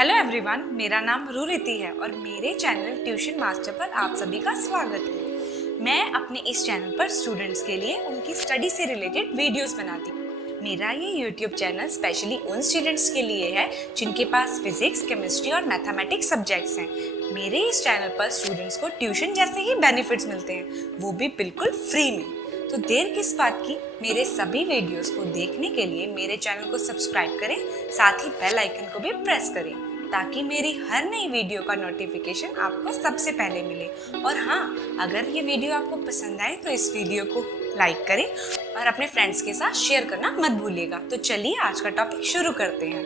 Hello everyone, मेरा नाम रुरिति है और मेरे चैनल ट्यूशन मास्टर पर आप सभी का स्वागत है। मैं अपने इस चैनल पर स्टूडेंट्स के लिए उनकी स्टडी से रिलेटेड वीडियोस बनाती हूँ। मेरा ये यूट्यूब चैनल स्पेशली उन स्टूडेंट्स के लिए है जिनके पास फिजिक्स, केमिस्ट्री और मैथमेटिक्स सब्जेक्ट्स हैं। मेरे इस चैनल पर स्टूडेंट्स को ट्यूशन जैसे ही बेनिफिट्स मिलते हैं, वो भी बिल्कुल फ्री में। तो देर किस बात की, मेरे सभी वीडियोस को देखने के लिए मेरे चैनल को सब्सक्राइब करें, साथ ही बेल आइकन को भी प्रेस करें ताकि मेरी हर नई वीडियो का नोटिफिकेशन आपको सबसे पहले मिले। और हाँ, अगर ये वीडियो आपको पसंद आए तो इस वीडियो को लाइक करें और अपने फ्रेंड्स के साथ शेयर करना मत भूलिएगा। तो चलिए आज का टॉपिक शुरू करते हैं।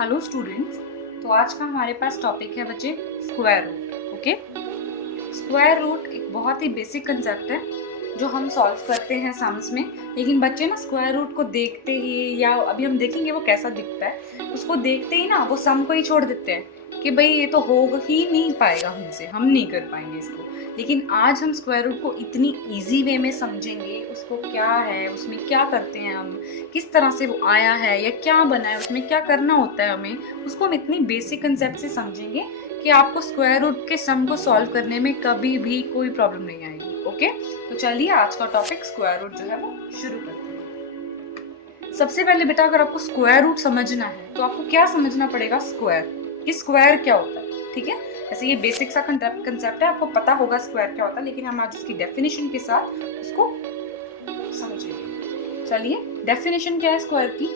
हेलो स्टूडेंट्स, तो आज का हमारे पास टॉपिक है बच्चे square root. Okay, square root एक बहुत ही बेसिक कंसेप्ट है जो हम सॉल्व करते हैं सम्स में। लेकिन बच्चे ना स्क्वायर रूट को देखते ही, या अभी हम देखेंगे वो कैसा दिखता है, उसको देखते ही ना वो सम को ही छोड़ देते हैं कि भाई ये तो हो ही नहीं पाएगा हमसे, हम नहीं कर पाएंगे इसको। लेकिन आज हम स्क्वायर रूट को इतनी इजी वे में समझेंगे, उसको क्या है, उसमें क्या करते हैं हम, किस तरह से वो आया है या क्या बना है, उसमें क्या करना होता है हमें, उसको हम इतनी बेसिक कंसेप्ट से समझेंगे कि आपको स्क्वायर रूट के सम को सॉल्व करने में कभी भी कोई प्रॉब्लम नहीं आएगी। ओके, तो चलिए आज का टॉपिक स्क्वायर रूट जो है वो शुरू करते हैं। सबसे पहले बेटा, अगर आपको स्क्वायर रूट समझना है तो आपको क्या समझना पड़ेगा, स्क्वायर कि स्क्वायर क्या होता है। ठीक है, जैसे ये बेसिक सा कंसेप्ट है, आपको पता होगा स्क्वायर क्या होता है, लेकिन हम आज उसकी डेफिनेशन के साथ उसको समझेंगे। चलिए, डेफिनेशन क्या है स्क्वायर की।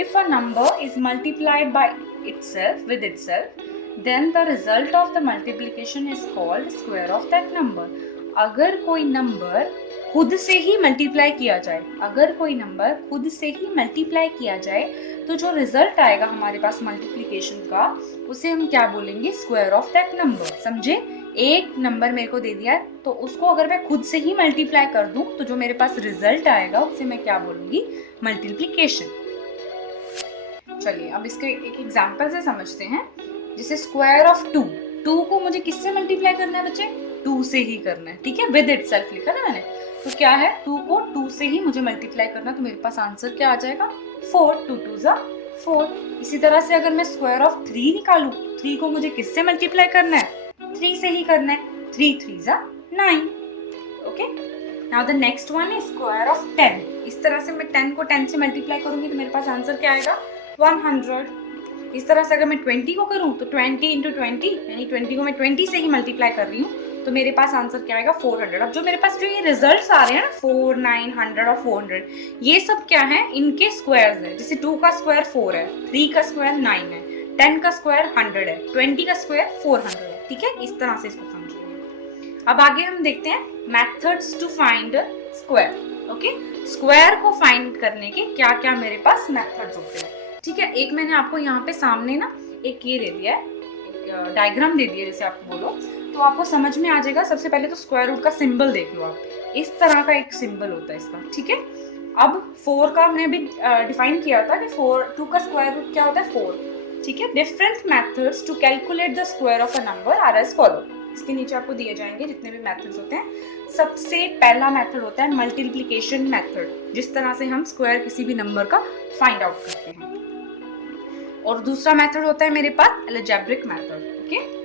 If a number is multiplied by itself with itself, then the result of the multiplication is called square of that number. अगर कोई नंबर खुद से ही मल्टीप्लाई किया जाए, अगर कोई नंबर खुद से ही मल्टीप्लाई किया जाए, तो जो रिजल्ट आएगा हमारे पास मल्टीप्लिकेशन का, उसे हम क्या बोलेंगे, स्क्वायर ऑफ दैट नंबर। समझे, एक नंबर मेरे को दे दिया है तो उसको अगर मैं खुद से ही मल्टीप्लाई कर दूं तो जो मेरे पास रिजल्ट आएगा उसे मैं क्या बोलूंगी, मल्टीप्लिकेशन। चलिए अब इसके एक एग्जांपल से समझते हैं। जैसे स्क्वायर ऑफ 2 को मुझे किससे मल्टीप्लाई करना है बच्चे, 2 से ही करना है। ठीक है, विद इटसेल्फ लिखा ना मैंने, तो क्या है, 2 को 2 से ही मुझे मल्टीप्लाई करना है, तो मेरे पास आंसर क्या आ जाएगा, 4। 2 2 जा 4। इसी तरह से अगर मैं स्क्वायर ऑफ 3 निकालूं, 3 को मुझे किससे मल्टीप्लाई करना है, 3 से ही करना है। 3 3 जा 9। Okay, now the next one is square of 10। इस तरह से मैं 10 को 10 से मल्टीप्लाई करूंगी तो मेरे पास आंसर क्या आएगा, 100। इस तरह से अगर मैं 20 को करूं तो 20 इंटू 20, यानी 20 को मैं 20 से ही मल्टीप्लाई कर रही हूँ तो मेरे पास आंसर क्या आएगा, 400। अब जो मेरे पास जो ये रिजल्ट्स आ रहे हैं ना, 4, 9, 100 और 400, ये सब क्या है, इनके स्क्वायर्स है। जैसे 2 का स्क्वायर 4 है, 3 का स्क्वायर 9 है, 10 का स्क्वायर 100 है, 20 का स्क्वायर 400 है। ठीक है, इस तरह से इसको समझेंगे। अब आगे हम देखते हैं methods to find square. Okay, square को फाइंड करने के क्या क्या मेरे पास मेथड्स होते हैं। ठीक है, एक मैंने आपको यहाँ पे सामने ना एक ये दे दिया है, एक डायग्राम दे दिया, जैसे आप बोलो तो आपको समझ में आ जाएगा। सबसे पहले तो स्क्वायर रूट का सिंबल देख लो आप, इस तरह का एक सिंबल होता है इसका। ठीक है, अब 4 का हमने अभी डिफाइन किया था कि 2 का स्क्वायर रूट क्या होता है, 4। ठीक है, different methods to calculate the square of a number are as follow. इसके नीचे आपको दिए जाएंगे जितने भी मेथड्स होते हैं। सबसे पहला मेथड होता है मल्टीप्लिकेशन मेथड, जिस तरह से हम स्क्वायर किसी भी नंबर का फाइंड आउट करते हैं। और दूसरा मेथड होता है मेरे पास अलजेब्रिक मेथड। ओके,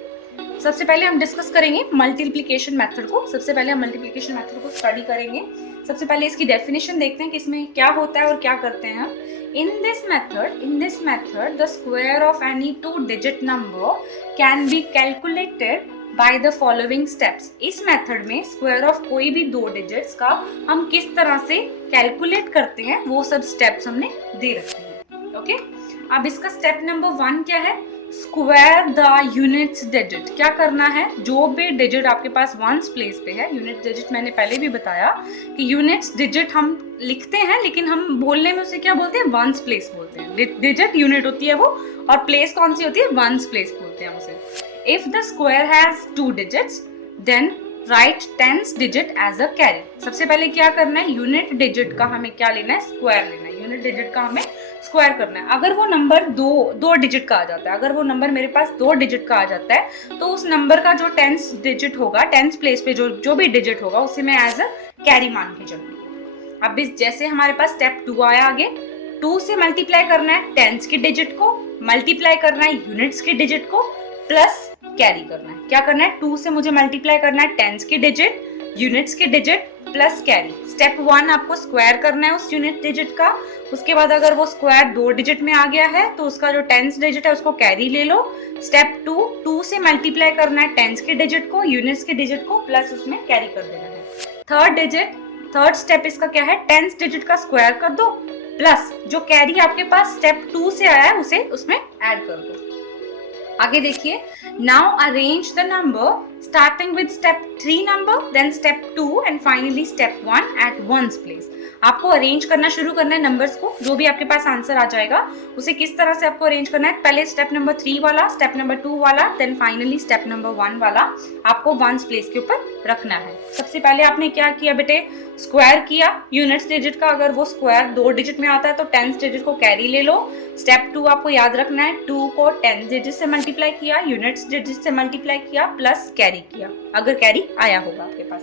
सबसे पहले हम डिस्कस करेंगे मल्टीप्लिकेशन मेथड को। सबसे पहले हम मल्टीप्लिकेशन मेथड को स्टडी करेंगे। सबसे पहले इसकी डेफिनेशन देखते हैं कि इसमें क्या होता है और क्या करते हैं हम। In this method the square of any 2 digit number can be calculated by the following steps. इस मेथड में स्क्वायर ऑफ कोई भी 2 डिजिट्स का हम किस तरह से कैलकुलेट करते हैं, वो सब स्टेप्स हमने दे रखे हैं। ओके, अब इसका स्टेप नंबर 1 क्या है, स्क्वायर द यूनिट्स डिजिट। क्या करना है, जो भी डिजिट आपके पास वंस प्लेस पे है, यूनिट डिजिट मैंने पहले भी बताया कि यूनिट्स डिजिट हम लिखते हैं लेकिन हम बोलने में उसे क्या बोलते हैं, वंस प्लेस बोलते हैं। डिजिट यूनिट होती है वो, और प्लेस कौन सी होती है, वंस प्लेस बोलते हैं उसे। If the square has 2 digits then right 10th digit as a carry. सबसे पहले क्या करना है, यूनिट डिजिट का हमें क्या लेना है, स्क्वायर लेना है। यूनिट डिजिट का हमें स्क्वायर करना है। अगर वो नंबर दो डिजिट का आ जाता है, अगर वो नंबर मेरे पास 2 डिजिट का आ जाता है, तो उस नंबर का जो 10th डिजिट होगा, 10th प्लेस पे जो भी डिजिट होगा, उसे मैं एज अ कैरी मान के चलूंगी। अब इस जैसे हमारे पास स्टेप 2 आया, आगे 2 से मल्टीप्लाई करना है टेंस के डिजिट को, मल्टीप्लाई करना है यूनिट्स के डिजिट को, प्लस कैरी करना है। क्या करना है, 2 से मुझे मल्टीप्लाई करना है टेंस के डिजिट, यूनिट्स के डिजिट प्लस कैरी। स्टेप 1 आपको स्क्वायर करना है उस यूनिट डिजिट का, उसके बाद अगर वो स्क्वायर 2 डिजिट में आ गया है तो उसका जो टेंस डिजिट है उसको कैरी ले लो। स्टेप 2 से मल्टीप्लाई करना है टेंस के डिजिट को, यूनिट्स के डिजिट को, प्लस उसमें कैरी कर देना है। थर्ड स्टेप इसका क्या है, टेंस डिजिट का स्क्वायर कर दो, प्लस जो कैरी आपके पास स्टेप 2 से आया है उसे उसमें ऐड कर दो। आगे देखिए, now arrange the number starting with step 3 number, then step 2 and finally step 1 at ones place. आपको अरेंज करना शुरू करना है नंबर्स को, जो भी आपके पास आंसर आ जाएगा उसे किस तरह से आपको अरेंज करना है, पहले स्टेप नंबर 3 वाला, स्टेप नंबर 2 वाला, देन फाइनली स्टेप नंबर 1 वाला आपको वंस प्लेस के ऊपर रखना है। सबसे पहले आपने क्या किया बेटे, स्क्वायर किया यूनिट्स डिजिट का, अगर वो स्क्वायर 2 डिजिट में आता है तो टेंस डिजिट को कैरी ले लो। स्टेप 2 आपको याद रखना है, 2 को टेंस डिजिट से मल्टीप्लाई किया, यूनिट्स डिजिट से मल्टीप्लाई किया, प्लस कैरी किया, अगर कैरी आया होगा आपके पास।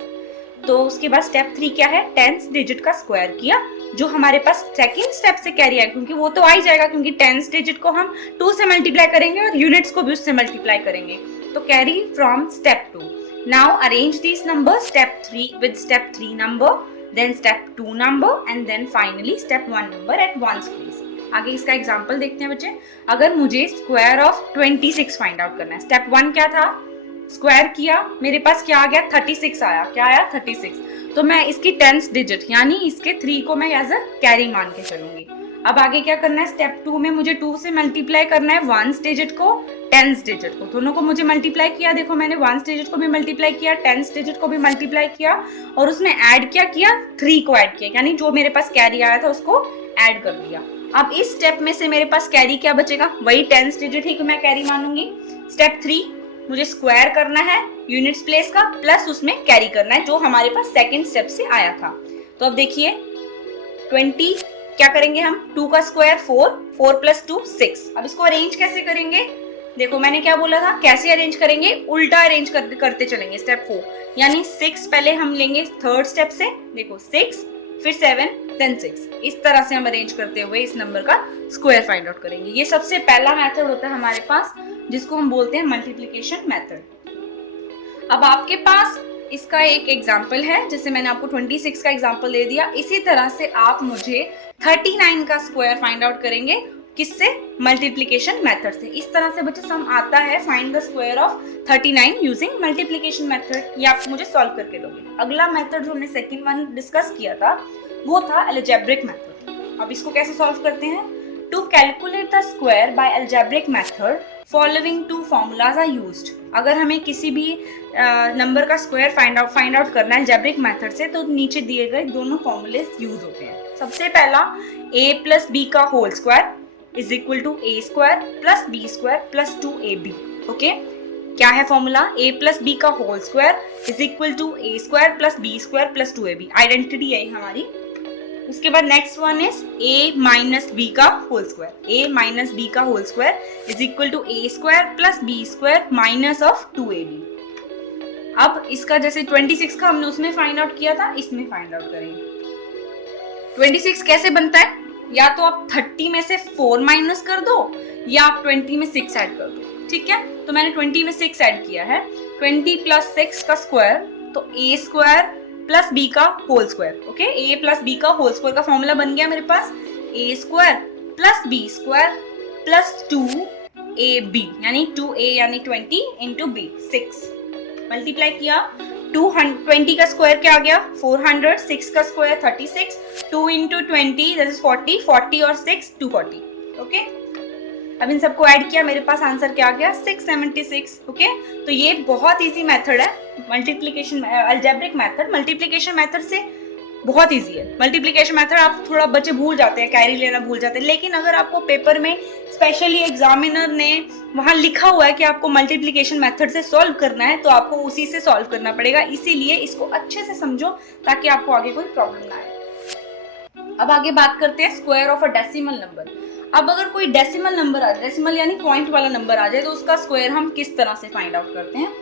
तो उसके बाद स्टेप 3 क्या है, टेंस डिजिट का स्क्वायर किया, जो हमारे पास सेकंड स्टेप से कैरी आया, क्योंकि वो तो आ ही जाएगा, क्योंकि टेंस डिजिट को हम 2 से मल्टीप्लाई करेंगे और यूनिट्स को भी उससे मल्टीप्लाई करेंगे, तो carry from step 2। Now arrange this number step 3 with step 3 number, then step 2 number and then finally step 1 number at ones place. आगे इसका एग्जांपल देखते हैं बच्चे। अगर मुझे स्क्वायर ऑफ 26 फाइंड आउट करना है, स्टेप 1 क्या था, स्क्वायर किया, मेरे पास क्या आ गया, 36 आया। क्या आया, 36। तो मैं इसकी टेंस डिजिट यानी इसके 3 को मैं एज अ कैरी मान के चलूंगी। अब आगे क्या करना है, स्टेप 2 में मुझे 2 से मल्टीप्लाई करना है वंस डिजिट को, टेंस डिजिट को, दोनों को मुझे मल्टीप्लाई किया। देखो मैंने वंस डिजिट को भी मल्टीप्लाई किया, टेंस डिजिट को भी मल्टीप्लाई किया, और उसमें ऐड क्या किया, 3 को ऐड किया, यानी जो मेरे पास कैरी आया था उसको ऐड कर दिया। अब इस स्टेप में से मेरे पास कैरी क्या बचेगा, वही टेंस डिजिट ही मैं कैरी मानूंगी। स्टेप 3 मुझे स्क्वायर करना है यूनिट्स प्लेस का, प्लस उसमें कैरी करना है जो हमारे पास सेकंड स्टेप से आया था। तो अब देखिए 20 क्या करेंगे हम, 2 का स्क्वायर 4, 4 प्लस 2 6। अब इसको अरेंज कैसे करेंगे, देखो मैंने क्या बोला था, कैसे अरेंज करेंगे, उल्टा अरेंज करते चलेंगे। स्टेप 4 यानी 6 पहले हम लेंगे थर्ड स्टेप से, देखो 6 फिर 7 देन 6, इस तरह से हम अरेंज करते हुए इस नंबर का स्क्वायर फाइंड आउट करेंगे। ये सबसे पहला मेथड होता है हमारे पास, जिसको हम बोलते हैं मल्टीप्लिकेशन मेथड। अब आपके पास इसका एक एग्जाम्पल है, जैसे मैंने आपको 26 का एग्जाम्पल दे दिया, इसी तरह से आप मुझे 39 का स्क्वायर फाइंड आउट करेंगे, किससे, मल्टीप्लिकेशन मेथड से। इस तरह से बच्चे सम आता है find the square of 39 using multiplication method, ये आप मुझे सॉल्व करके दोगे। अगला मेथड जो हमने सेकंड वन डिस्कस किया था वो था अलजेब्रिक मेथड। अब इसको कैसे सॉल्व करते हैं, to calculate the square by algebraic method following 2 formulas are used. अगर हमें किसी भी नंबर का स्क्वायर फाइंड आउट करना है अलजेब्रिक मेथड से, तो नीचे दिए गए दोनों फॉर्मूलेज यूज होते हैं। सबसे पहला a प्लस बी का whole square is equal to a square plus b square plus 2ab। Okay, क्या है फॉर्मूला, a प्लस बी का whole square is equal to a square plus b square plus 2ab। Identity है हमारी। उसके बाद next one is a minus b का whole square, a minus b का whole square is equal to a square plus b square minus of 2ab। अब इसका जैसे 26 का हमने उसमें फाइंड आउट किया था, इसमें फाइंड आउट करेंगे। 26 कैसे बनता है, या तो आप 30 में से 4 माइनस कर दो, या आप 20 में 6 ऐड कर दो। ठीक है, तो मैंने 20 में 6 ऐड किया है। 20 प्लस 6 का स्क्वायर, तो ए स्क्वायर प्लस बी का whole square. Okay, a plus b का होल स्क्वायर का फॉर्मूला बन गया मेरे पास, a square plus b square plus 2ab, यानी 2a यानी 20 इंटू बी 6। मल्टीप्लाई किया, 20 का स्क्वायर क्या आ गया, 400, 6 का स्क्वायर 36, 2 इंटू 20 दैट इज 40, 40 और 6 240। ओके, अब इन सबको ऐड किया, मेरे पास आंसर क्या आ गया, 676। ओके, तो ये बहुत इजी मेथड है multiplication, algebraic method multiplication method से बहुत इजी है। मल्टीप्लिकेशन मेथड आप थोड़ा बच्चे भूल जाते हैं, कैरी लेना भूल जाते हैं, लेकिन अगर आपको पेपर में स्पेशली एग्जामिनर ने वहां लिखा हुआ है कि आपको मल्टीप्लिकेशन मेथड से सॉल्व करना है, तो आपको उसी से सॉल्व करना पड़ेगा। इसीलिए इसको अच्छे से समझो ताकि आपको आगे कोई प्रॉब्लम ना आए। अब आगे बात करते हैं square of a decimal number. अब अगर कोई डेसिमल नंबर आ जाए, डेसिमल यानी पॉइंट वाला नंबर आ जाए, तो उसका स्क्वायर हम किस तरह से फाइंड आउट करते हैं।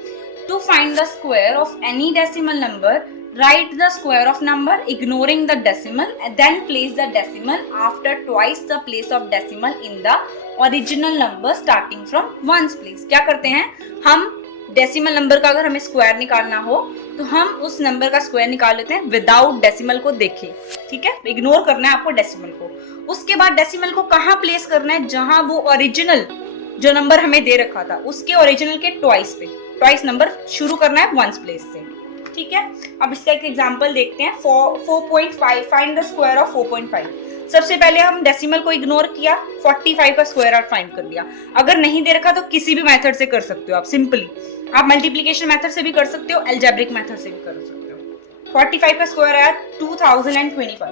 To find the square of any decimal number Write the square of number ignoring the decimal and then place the decimal after twice the place of decimal in the original number starting from ones place. क्या करते हैं हम, decimal number का अगर हमें square निकालना हो तो हम उस नंबर का स्क्वायर निकाल लेते हैं विदाउट डेसिमल को देखे, ठीक है, इग्नोर करना है आपको डेसिमल को. उसके बाद डेसिमल को कहाँ प्लेस करना है, जहां वो ओरिजिनल जो नंबर हमें दे रखा था उसके ओरिजिनल के ट्वाइस पे, ट्वाइस नंबर शुरू करना है वंस प्लेस से, ठीक है. अब इसका एक एग्जांपल देखते हैं. 4.5, फाइंड द स्क्वायर ऑफ 4.5. सबसे पहले हम डेसिमल को इग्नोर किया, 45 का स्क्वायर आउट फाइंड कर लिया. अगर नहीं दे रखा तो किसी भी मेथड से कर सकते हो आप, सिंपली आप मल्टीप्लिकेशन मेथड से भी कर सकते हो, अलजेब्रिक मेथड से भी कर सकते हो. 45 का स्क्वायर आया 2025.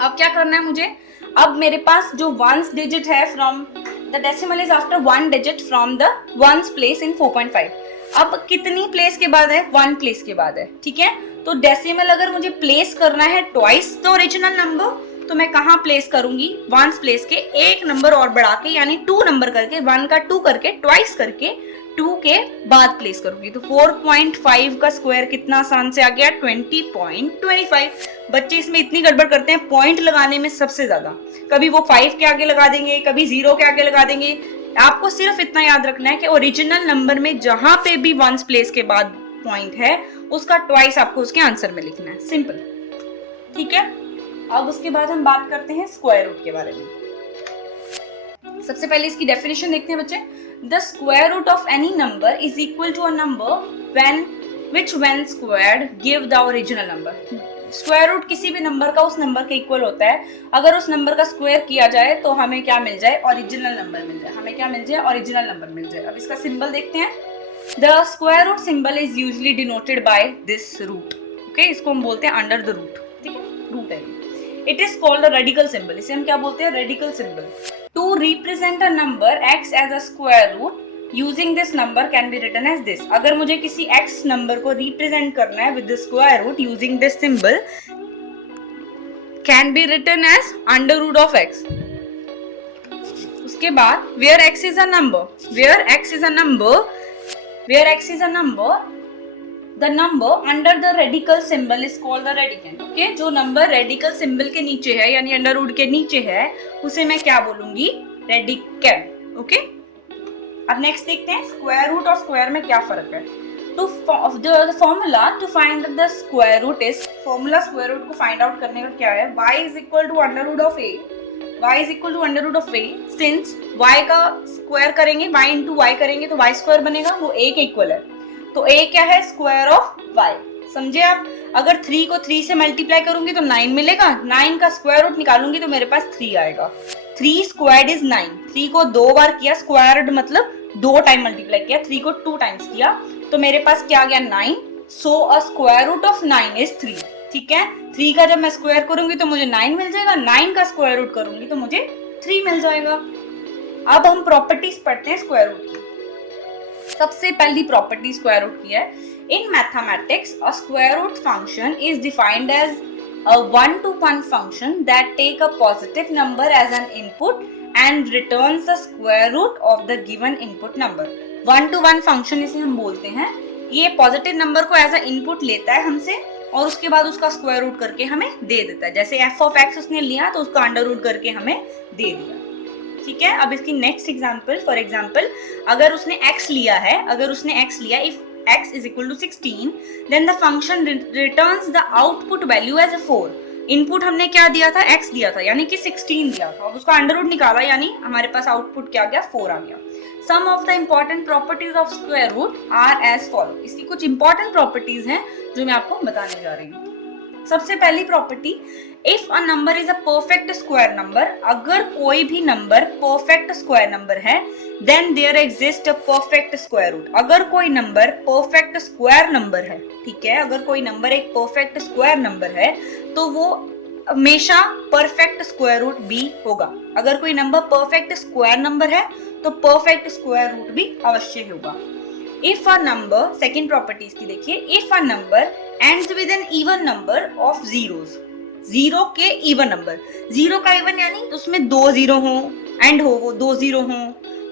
अब क्या करना है मुझे, अब मेरे पास जो वंस डिजिट है from the decimal is after one digit from the ones place in 4.5. अब कितनी प्लेस के बाद है, वन प्लेस के बाद है, ठीक है. तो डेसिमल अगर मुझे प्लेस करना है ट्वाइस द ओरिजिनल नंबर तो मैं कहाँ प्लेस करूंगी, वंस प्लेस के एक नंबर और बढ़ा के, यानी 2 नंबर करके, 1 का 2 करके, ट्वाइस करके 2 के बाद प्लेस करूंगी. तो 4.5 का स्क्वायर कितना आसान से आ गया, 20.25. बच्चे इसमें इतनी गड़बड़ करते हैं पॉइंट लगाने में सबसे ज्यादा, कभी वो 5 के आगे लगा देंगे, कभी 0 के आगे लगा देंगे. आपको सिर्फ इतना याद रखना है कि ओरिजिनल नंबर में जहां पे भी वंस प्लेस के बाद पॉइंट है उसका ट्वाइस आपको उसके आंसर में लिखना है, सिंपल, ठीक है. अब उसके बाद हम बात करते हैं स्क्वायर रूट के बारे में. सबसे पहले इसकी डेफिनेशन देखते हैं बच्चे. The square root of any number is equal to a number when squared give the original number. Square root किसी भी नंबर का उस नंबर के इक्वल होता है. अगर उस नंबर का स्क्वायर किया जाए तो हमें क्या मिल जाए, ओरिजिनल नंबर मिल जाए. हमें क्या मिल जाए, ओरिजिनल नंबर मिल जाए. अब इसका सिंबल देखते हैं. The square root symbol is usually denoted by this root. Okay, इसको हम बोलते हैं अंडर द रूट, ठीक है, रूट है. It is called a radical symbol. इसे हम क्या बोलते हैं, radical symbol. To represent a number x as a square root using this number can be written as this. अगर मुझे किसी x नंबर को रिप्रेजेंट करना है with the square root using this symbol can be written as under root of x. उसके बाद where x is a number, where x is a number the number under the radical symbol is called the radicand. Okay, जो number radical symbol के नीचे है यानी under root के नीचे है उसे मैं क्या बोलूंगी, रेडिकैंड. ओके, अब नेक्स्ट देखते हैं स्क्वायर रूट और स्क्वायर में क्या फर्क है. तो the formula to find the square root is, formula square root को फाइंड आउट करने का क्या है, y is equal to under root of a. y is equal to under root of a. Since y का square करेंगे, y into y करेंगे तो y square बनेगा, वो a के इक्वल है. तो a क्या है, स्क्वायर ऑफ y. समझे आप, अगर 3 को 3 से मल्टीप्लाई करूंगी तो 9 मिलेगा, 9 का स्क्वायर रूट निकालूंगी तो मेरे पास 3 आएगा. 3 स्क्वायर्ड इज 9. 3 को 2 बार किया, स्क्वायर्ड मतलब 2 टाइम मल्टीप्लाई किया, 3 को 2 टाइम्स किया तो मेरे पास क्या आ गया, 9. So a square root of 9 is 3. ठीक है, 3 का जब मैं स्क्वायर करूंगी तो मुझे 9 मिल जाएगा, 9 का स्क्वायर रूट करूंगी तो मुझे 3 मिल जाएगा. अब हम प्रॉपर्टीज पढ़ते हैं स्क्वायर रूट की. सबसे पहली प्रॉपर्टी स्क्वायर रूट की है. In mathematics a square root function is defined as a one-to-one function that take a positive number as an input and returns the square root of the given input number. One-to-one function इसे हम बोलते हैं. ये positive number को as a input लेता है हमसे और उसके बाद उसका स्क्वायर रूट करके हमें दे देता है. जैसे f ऑफ x उसने लिया तो उसका अंडर रूट करके हमें दे दिया. ठीक है, अब इसकी नेक्स्ट एग्जांपल, फॉर एग्जांपल अगर उसने x लिया है, if x is equal to 16 then the function returns the output value as a 4. Input हमने क्या दिया था, x दिया था यानी कि 16 दिया था, अब उसका अंडर रूट निकाला यानी हमारे पास आउटपुट क्या आ गया, 4 आ गया. Some of the important properties of square root are as follow. इसकी कुछ इंपॉर्टेंट प्रॉपर्टीज हैं जो मैं आपको बताने जा रही हूँ. सबसे पहली property, if a number is a perfect square number, अगर कोई भी नंबर परफेक्ट स्क्वायर नंबर है then there exist a perfect square root. अगर कोई नंबर परफेक्ट स्क्वायर नंबर है, ठीक है, अगर कोई नंबर एक परफेक्ट स्क्वायर नंबर है तो वो हमेशा परफेक्ट स्क्वायर रूट भी होगा. अगर कोई नंबर परफेक्ट स्क्वायर नंबर है तो परफेक्ट स्क्वायर रूट भी अवश्य होगा. If a number, second property इसकी देखिए, if a number ends with an even number of zeros, zero के इवन नंबर, जीरो का इवन यानी उसमें 2 जीरो हो, एंड हो वो 2 जीरो हो,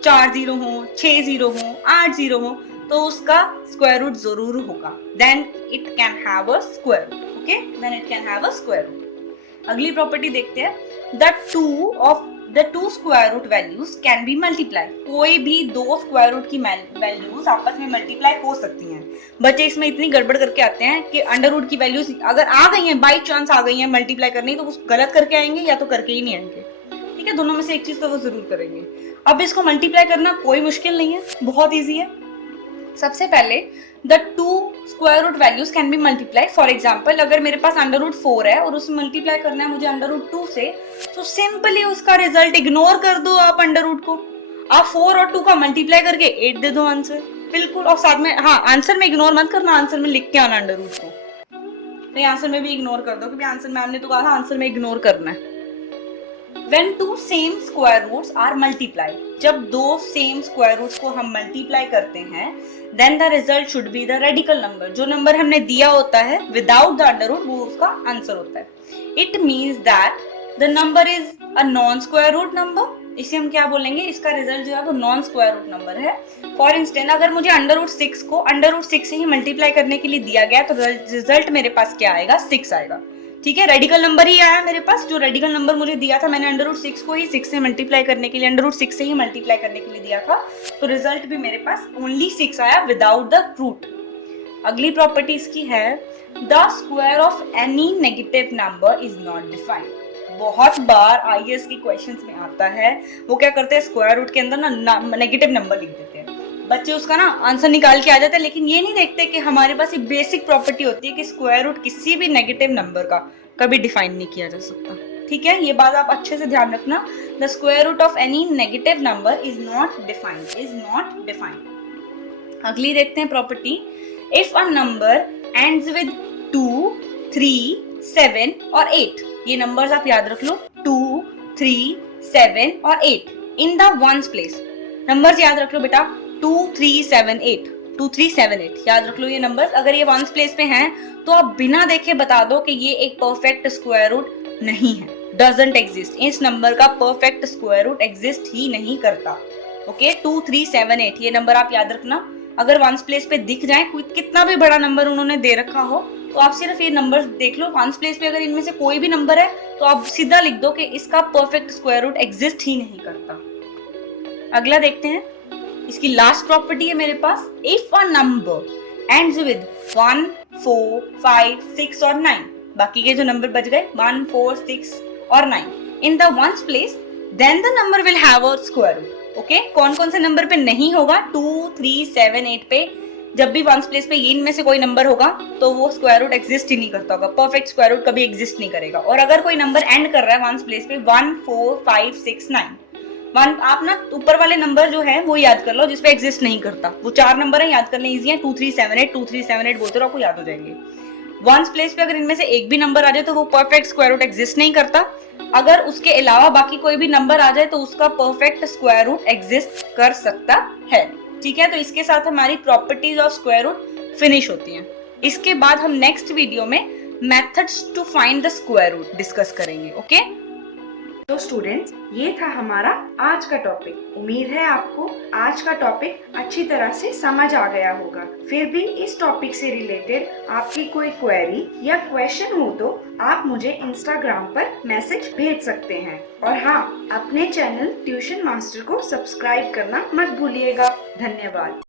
4 जीरो हो, 6 जीरो हो, 8 जीरो हो, तो उसका स्क्वायर रूट जरूर होगा, then it can have a square root, okay, then it can have a square root. अगली प्रॉपर्टी देखते हैं, the two square root values can be multiply. कोई भी दो स्क्वायर रूट की वैल्यूज आपस में मल्टीप्लाई हो सकती हैं। बच्चे इसमें इतनी गड़बड़ करके आते हैं कि अंडर रूट की वैल्यूज अगर आ गई हैं, बाई चांस आ गई हैं मल्टीप्लाई करनी, तो वो गलत करके आएंगे या तो करके ही नहीं आएंगे, ठीक है, दोनों में से एक चीज तो वो जरूर करेंगे। अब इसको मल्टीप्लाई करना कोई मुश्किल नहीं है, बहुत ईजी है। सबसे पहले the two square root values can be multiply. For example, अगर मेरे पास अंडर रूट 4 है और उसमें मल्टीप्लाई करना है मुझे अंडर रूट 2 से, तो सिंपली उसका रिजल्ट इग्नोर कर दो आप अंडर रूट को, आप 4 और 2 का मल्टीप्लाई करके 8 दे दो आंसर, बिल्कुल। और साथ में हाँ, आंसर में इग्नोर मत करना, आंसर में लिख के आना अंडर रूट को, तो आंसर में भी इग्नोर कर दो, क्योंकि आंसर मैम ने तो कहा था आंसर में इग्नोर करना है। When two same square roots are multiplied, जब दो सेम स्क्वायर रूट्स को हम मल्टीप्लाई करते हैं, then the result should be the radical number। जो नंबर हमने दिया होता है विदाउट द अंडर रूट, वो उसका आंसर होता है। It means that the number is a non square root number। इसे हम क्या बोलेंगे, इसका रिजल्ट जो है वो नॉन स्क्वायर रूट नंबर है। फॉर इंस्टेंस, अगर मुझे अंडर रूट 6 को अंडर रूट 6 से ही मल्टीप्लाई करने के लिए दिया गया, तो रिजल्ट मेरे पास क्या आएगा, 6 आएगा, ठीक है, रेडिकल नंबर ही आया मेरे पास। जो रेडिकल नंबर मुझे दिया था, मैंने अंडर रूट 6 को ही 6 से मल्टीप्लाई करने के लिए, अंडर रूट 6 से ही मल्टीप्लाई करने के लिए दिया था, तो रिजल्ट भी मेरे पास ओनली 6 आया विदाउट द रूट। अगली प्रॉपर्टी इसकी है, the square of any negative number is not defined. बहुत बार आईएएस के क्वेश्चंस में आता है, वो क्या करते हैं, स्क्वायर रूट के अंदर ना नेगेटिव नंबर लिख देते हैं, बच्चे उसका ना आंसर निकाल के आ जाते हैं, लेकिन ये नहीं देखते कि हमारे पास एक बेसिक प्रॉपर्टी होती है कि स्क्वायर रूट किसी भी नेगेटिव नंबर का कभी डिफाइन नहीं किया जा सकता, ठीक है, ये बात आप अच्छे से ध्यान रखना। The square root of any negative number is not defined. अगली देखते हैं property, if a number ends with 2, 3, 7 और 8, ये नंबर्स आप याद रख लो, 2, 3, 7 और 8 इन द वंस प्लेस। नंबर्स याद रख लो बेटा, 2, 3, 7, 8, 2, 3, 7, 8 याद रख लो ये नंबर्स। अगर ये वंस प्लेस पे हैं तो आप बिना देखे बता दो कि ये एक परफेक्ट स्क्वायर रूट नहीं है, डजंट एग्जिस्ट। इस नंबर का परफेक्ट स्क्वायर रूट एग्जिस्ट ही नहीं करता, ओके। 2, 3, 7, 8 ये नंबर आप याद रखना। अगर वंस प्लेस पे दिख जाए, कितना भी बड़ा नंबर उन्होंने दे रखा हो, तो आप सिर्फ ये नंबर देख लो, वंस प्लेस पे अगर इनमें से कोई भी नंबर है तो आप सीधा लिख दो कि इसका परफेक्ट स्क्वायर रूट एग्जिस्ट ही नहीं करता। अगला देखते हैं, इसकी लास्ट प्रॉपर्टी है मेरे पास, if a number ends with 1, 4, 5, 6 और 9, बाकी के जो नंबर बच गए 1, 4, 6 और 9 in the ones place, then the number will have a square root, okay. कौन कौन से नंबर पे नहीं होगा, 2, 3, 7, 8 पे जब भी वंस प्लेस पे ये इनमें से कोई नंबर होगा तो वो स्क्वायर रूट एग्जिस्ट ही नहीं करता होगा, परफेक्ट स्क्वायर रूट कभी एग्जिस्ट नहीं करेगा। और अगर कोई नंबर एंड कर रहा है वंस प्लेस पे 1, 4, 5, 6, 9, आप ना ऊपर वाले नंबर जो है वो याद कर लो जिसपे एग्जिस्ट नहीं करता, वो 4 नंबर है, याद करने इजी है, 2, 3, 7, 8, 2, 3, 7, 8 बोलते रहो, आपको याद हो जाएंगे। वंस प्लेस पे अगर इनमें से एक भी नंबर आ जाए तो वो परफेक्ट स्क्वायर रूट एग्जिस्ट नहीं करता। अगर उसके अलावा बाकी कोई भी नंबर आ जाए तो उसका परफेक्ट स्क्वायर रूट एग्जिस्ट कर सकता है, ठीक है। तो इसके साथ हमारी properties of square root finish होती हैं। इसके बाद हम नेक्स्ट वीडियो में methods to find the square root discuss करेंगे, ओके। तो स्टूडेंट्स, ये था हमारा आज का टॉपिक। उम्मीद है आपको आज का टॉपिक अच्छी तरह से समझ आ गया होगा। फिर भी इस टॉपिक से रिलेटेड आपकी कोई क्वेरी या क्वेश्चन हो तो आप मुझे इंस्टाग्राम पर मैसेज भेज सकते हैं। और हाँ, अपने चैनल ट्यूशन मास्टर को सब्सक्राइब करना मत भूलिएगा। धन्यवाद।